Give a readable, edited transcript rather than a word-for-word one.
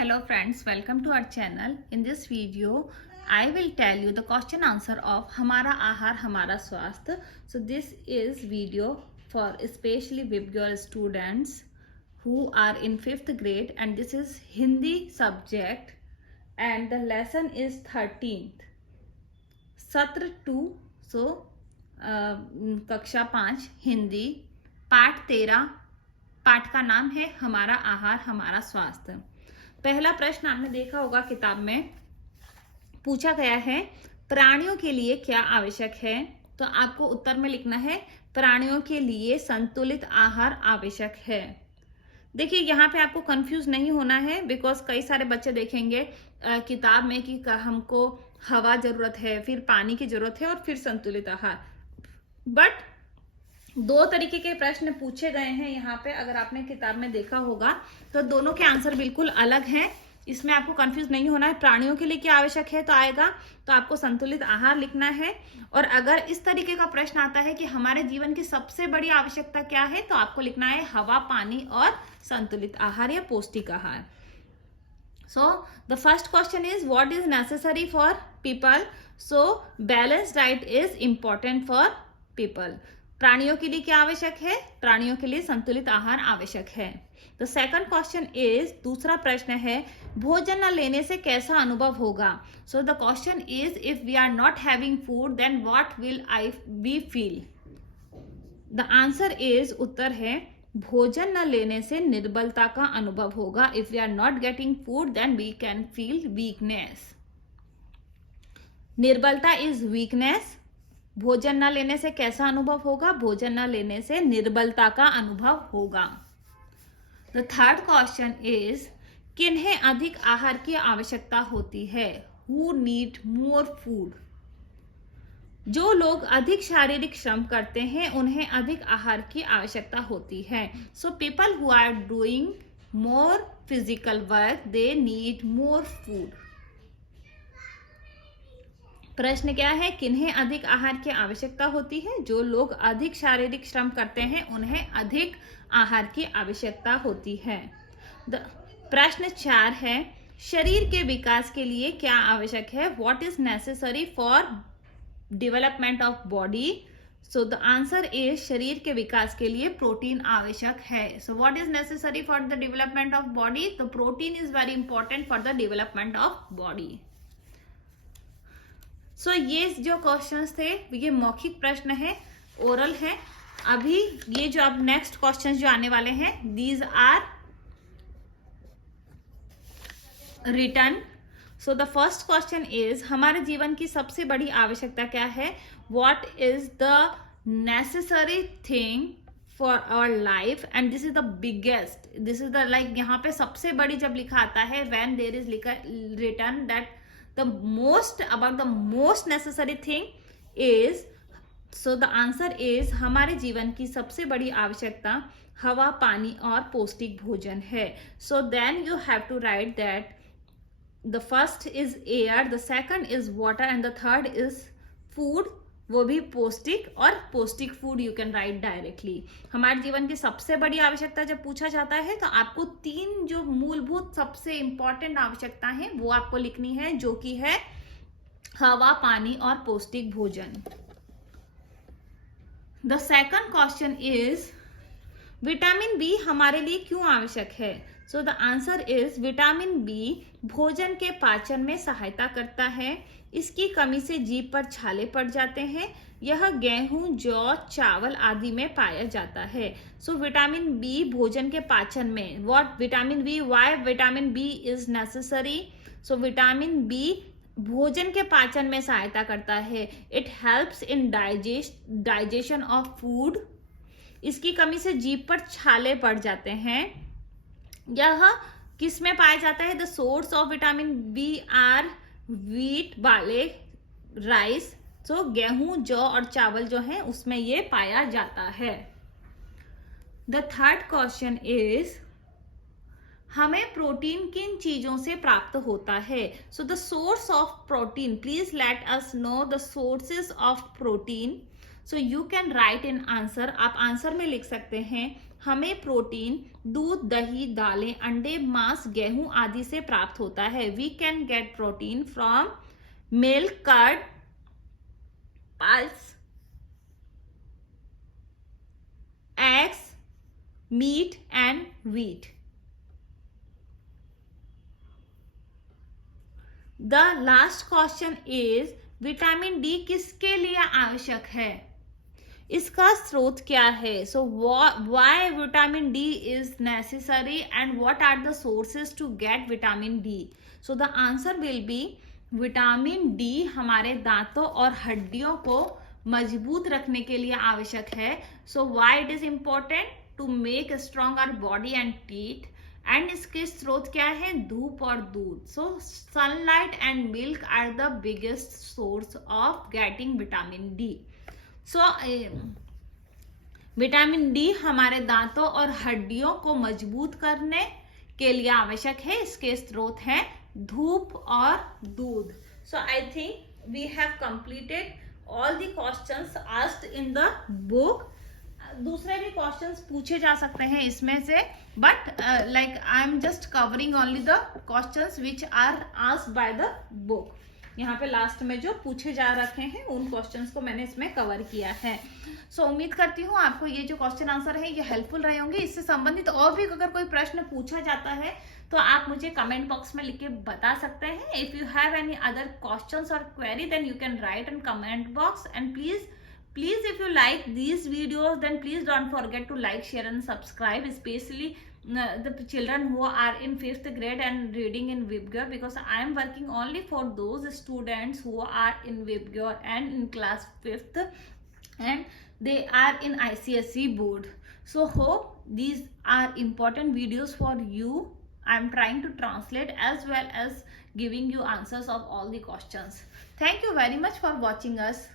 Hello friends, welcome to our channel. In this video, I will tell you the question answer of हमारा आहार हमारा स्वास्थ्य. So this is video for especially with your students who are in 5th grade and this is Hindi subject and the lesson is 13th. सत्र 2 so कक्षा 5 हिंदी पाठ 13. पाठ का नाम है हमारा आहार हमारा स्वास्थ्य. पहला प्रश्न आपने देखा होगा किताब में पूछा गया है प्राणियों के लिए क्या आवश्यक है. तो आपको उत्तर में लिखना है प्राणियों के लिए संतुलित आहार आवश्यक है. देखिए यहाँ पे आपको कंफ्यूज नहीं होना है बिकॉज कई सारे बच्चे देखेंगे किताब में कि हमको हवा जरूरत है, फिर पानी की जरूरत है और फिर संतुलित आहार. बट दो तरीके के प्रश्न पूछे गए हैं यहाँ पे. अगर आपने किताब में देखा होगा तो दोनों के आंसर बिल्कुल अलग हैं. इसमें आपको कंफ्यूज नहीं होना है. प्राणियों के लिए क्या आवश्यक है तो आएगा तो आपको संतुलित आहार लिखना है. और अगर इस तरीके का प्रश्न आता है कि हमारे जीवन की सबसे बड़ी आवश्यकता क्या है तो आपको लिखना है हवा, पानी और संतुलित आहार या पौष्टिक आहार. सो the first question is what is necessary for people. So balance diet is important for people. प्राणियों के लिए क्या आवश्यक है? प्राणियों के लिए संतुलित आहार आवश्यक है. द सेकंड क्वेश्चन इज दूसरा प्रश्न है भोजन न लेने से कैसा अनुभव होगा. So the question is if we are not having food then what will we feel. The answer is उत्तर है भोजन न लेने से निर्बलता का अनुभव होगा. If we are not getting food then we can feel weakness. निर्बलता इज वीकनेस. भोजन न लेने से कैसा अनुभव होगा? भोजन न लेने से निर्बलता का अनुभव होगा. द थर्ड क्वेश्चन इज किन्हें अधिक आहार की आवश्यकता होती है. Who need more food. जो लोग अधिक शारीरिक श्रम करते हैं उन्हें अधिक आहार की आवश्यकता होती है. So people who are doing more physical work they need more food. प्रश्न क्या है? किन्हें अधिक आहार की आवश्यकता होती है. जो लोग अधिक शारीरिक श्रम करते हैं उन्हें अधिक आहार की आवश्यकता होती है. प्रश्न 4 है शरीर के विकास के लिए क्या आवश्यक है. What is necessary for development of body. So the answer is शरीर के विकास के लिए प्रोटीन आवश्यक है. So what is necessary for the development of body. तो protein is very important for the development of body. So ये जो क्वेश्चंस थे ये मौखिक प्रश्न है, ओरल है. अभी ये जो अब नेक्स्ट क्वेश्चंस जो आने वाले हैं these are written. So the first question is हमारे जीवन की सबसे बड़ी आवश्यकता क्या है. What is the necessary thing for our life and this is the biggest. This is the like यहाँ पे सबसे बड़ी जब लिखा आता है when there is written that the most necessary thing is. so the answer is हमारे जीवन की सबसे बड़ी आवश्यकता हवा, पानी और पौष्टिक भोजन है. so then you have to write that the first is air, the second is water and the third is food. वो भी पौष्टिक और पौष्टिक food you can right directly. हमारे जीवन की सबसे बड़ी आवश्यकता जब पूछा जाता है तो आपको 3 जो मूलभूत सबसे इंपॉर्टेंट आवश्यकता है वो आपको लिखनी है जो कि है हवा, पानी और पौष्टिक भोजन. The second question is vitamin B हमारे लिए क्यों आवश्यक है. So the answer is vitamin B भोजन के पाचन में सहायता करता है. इसकी कमी से जीभ पर छाले पड़ जाते हैं. यह गेहूं, जौ, चावल आदि में पाया जाता है. सो विटामिन बी भोजन के पाचन में. What vitamin B, why vitamin B is necessary. So vitamin B भोजन के पाचन में सहायता करता है. It helps in digestion of food. इसकी कमी से जीभ पर छाले पड़ जाते हैं. यह किस में पाया जाता है. The source of vitamin B are wheat, barley, rice. So गेहूं, जौ और चावल जो है उसमें ये पाया जाता है. द थर्ड क्वेश्चन इज हमें प्रोटीन किन चीजों से प्राप्त होता है. So the source of protein, please let us know the sources of protein. So you can write in answer. आप आंसर में लिख सकते हैं हमें प्रोटीन दूध, दही, दालें, अंडे, मांस, गेहूं आदि से प्राप्त होता है. We can get protein from milk, curd, pulse, eggs, meat and wheat. The last question is vitamin D किसके लिए आवश्यक है, इसका स्रोत क्या है. So why vitamin D is necessary and what are the sources to get vitamin D. So the answer will be vitamin D हमारे दांतों और हड्डियों को मजबूत रखने के लिए आवश्यक है. So why it is important to make strong our body and teeth. And इसके स्रोत क्या है, धूप और दूध. So sunlight and milk are the biggest source of getting vitamin D. So vitamin D हमारे दांतों और हड्डियों को मजबूत करने के लिए आवश्यक है. इसके स्रोत हैं धूप और दूध. So I think we have completed all the questions asked in the book. दूसरे भी क्वेश्चंस पूछे जा सकते हैं इसमें से, but like I am just covering only the questions which are asked by the book. यहाँ पे लास्ट में जो पूछे जा रखे हैं उन क्वेश्चंस को मैंने इसमें कवर किया है. सो उम्मीद करती हूँ आपको ये जो क्वेश्चन आंसर है ये हेल्पफुल रहे होंगे. इससे संबंधित और भी अगर कोई प्रश्न पूछा जाता है तो आप मुझे कमेंट बॉक्स में लिख के बता सकते हैं. If you have any other questions और query then you can write in comment box. And please if you like these videos then please don't forget to like, share and subscribe, especially the children who are in 5th grade and reading in Vibgyor, because I am working only for those students who are in Vibgyor and in class 5th and they are in ICSE board. So hope these are important videos for you. I am trying to translate as well as giving you answers of all the questions. Thank you very much for watching us.